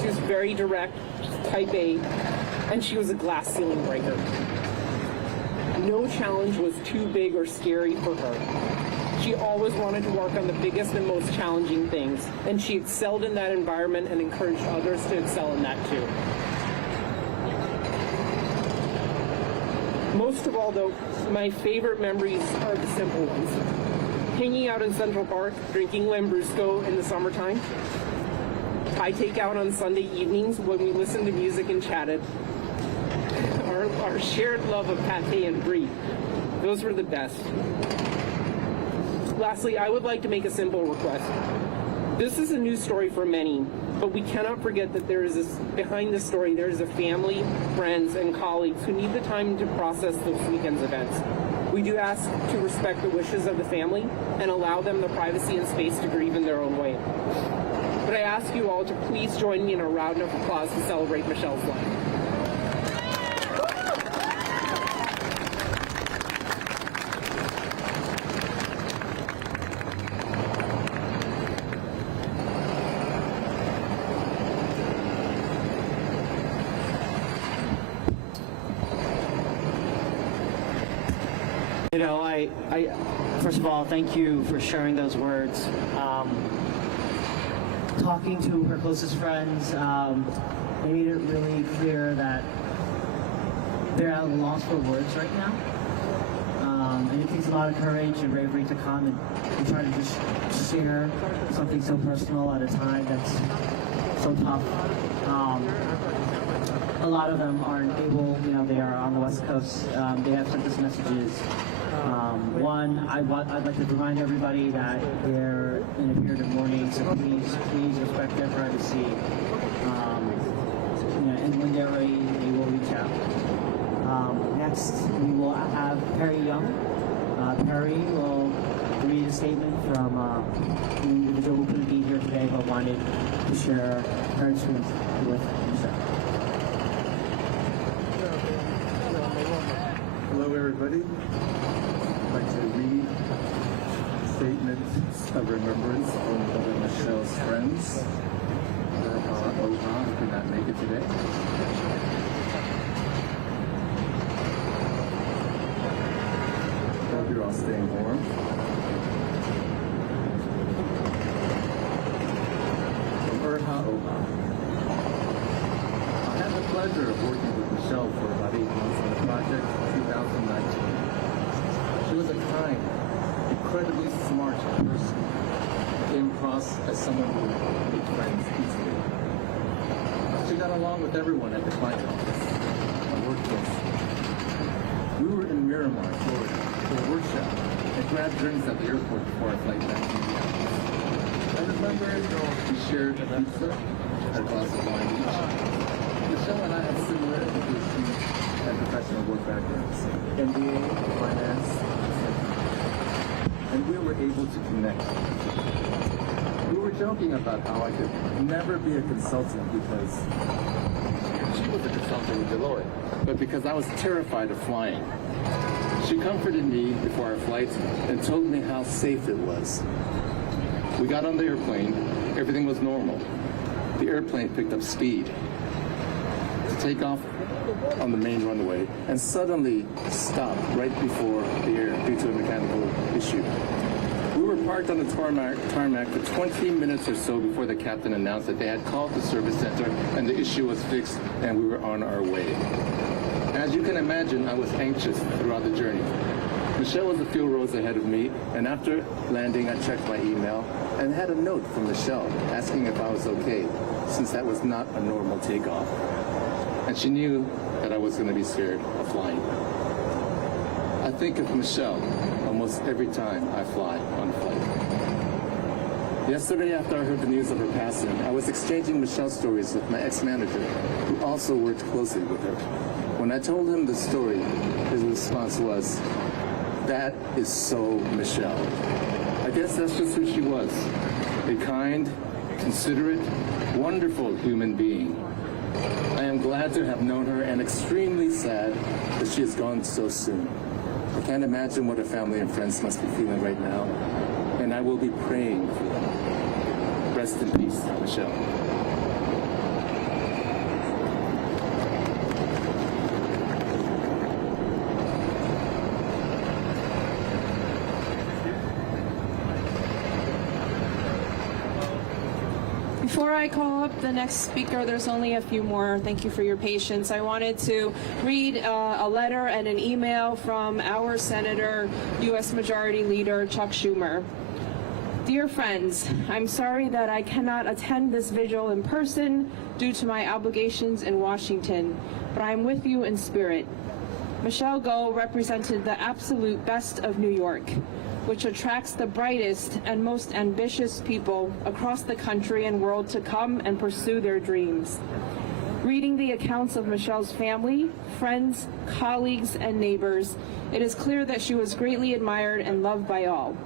She was very direct, type A, and she was a glass ceiling breaker. No challenge was too big or scary for her. She always wanted to work on the biggest and most challenging things, and she excelled in that environment and encouraged others to excel in that too. Most of all, though, my favorite memories are the simple ones. Hanging out in Central Park, drinking Lambrusco in the summertime. Thai takeout on Sunday evenings when we listened to music and chatted. Our shared love of pate and brie. Those were the best. Lastly, I would like to make a simple request. This is a news story for many, but we cannot forget that behind this story, there is a family, friends, and colleagues who need the time to process this weekend's events. We do ask to respect the wishes of the family and allow them the privacy and space to grieve in their own way. But I ask you all to please join me in a round of applause to celebrate Michelle's life. You know, I first of all, thank you for sharing those words. Talking to her closest friends, they made it really clear that they're at a loss for words right now. And it takes a lot of courage and bravery to come and try to just share something so personal at a time that's so tough. A lot of them aren't able, you know, they are on the West Coast. They have sent us messages. One, I'd like to remind everybody that they're in a period of mourning, so please respect their privacy. And when they're ready, they will reach out. Next, we will have Perry Young. Perry will read a statement from an individual who couldn't be here today but wanted to share her experience with Michelle. Hello, everybody. I'd like to read statements of remembrance from one of Michelle's friends. Oha, who could not make it today. Hope you're all staying warm. From Oha. I had the pleasure of working with Michelle for about 8 months on the project in 2019. She was a kind, incredibly smart person. Came across as someone who would make friends easily. She got along with everyone at the client office and worked closely. We were in Miramar, Florida, for a workshop and grabbed drinks at the airport before our flight back to Minneapolis. I remember we shared a pizza, a glass of wine each. Michelle and I have similar education and professional work backgrounds, MBA, finance, and we were able to connect. We were joking about how I could never be a consultant because she was a consultant with Deloitte, but because I was terrified of flying. She comforted me before our flight and told me how safe it was. We got on the airplane, everything was normal. The airplane picked up speed to take off on the main runway and suddenly stopped right before the air due to a mechanical issue. We were parked on the tarmac for 20 minutes or so before the captain announced that they had called the service center and the issue was fixed and we were on our way. As you can imagine, I was anxious throughout the journey. Michelle was a few rows ahead of me, and after landing, I checked my email and had a note from Michelle asking if I was okay, since that was not a normal takeoff. And she knew that I was going to be scared of flying. I think of Michelle almost every time I fly on a flight. Yesterday, after I heard the news of her passing, I was exchanging Michelle's stories with my ex-manager, who also worked closely with her. When I told him the story, his response was, "That is so Michelle." I guess that's just who she was. A kind, considerate, wonderful human being. I am glad to have known her and extremely sad that she has gone so soon. I can't imagine what her family and friends must be feeling right now, and I will be praying for them. Rest in peace, Michelle. Before I call up the next speaker, there's only a few more. Thank you for your patience. I wanted to read a letter and an email from our Senator, U.S. Majority Leader Chuck Schumer. Dear friends, I'm sorry that I cannot attend this vigil in person due to my obligations in Washington, but I'm with you in spirit. Michelle Go represented the absolute best of New York, which attracts the brightest and most ambitious people across the country and world to come and pursue their dreams. Reading the accounts of Michelle's family, friends, colleagues, and neighbors, it is clear that she was greatly admired and loved by all.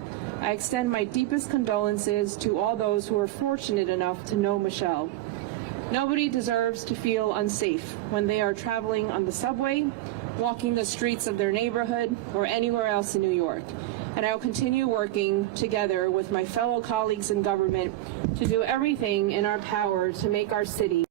I extend my deepest condolences to all those who were fortunate enough to know Michelle. Nobody deserves to feel unsafe when they are traveling on the subway, walking the streets of their neighborhood, or anywhere else in New York. And I will continue working together with my fellow colleagues in government to do everything in our power to make our city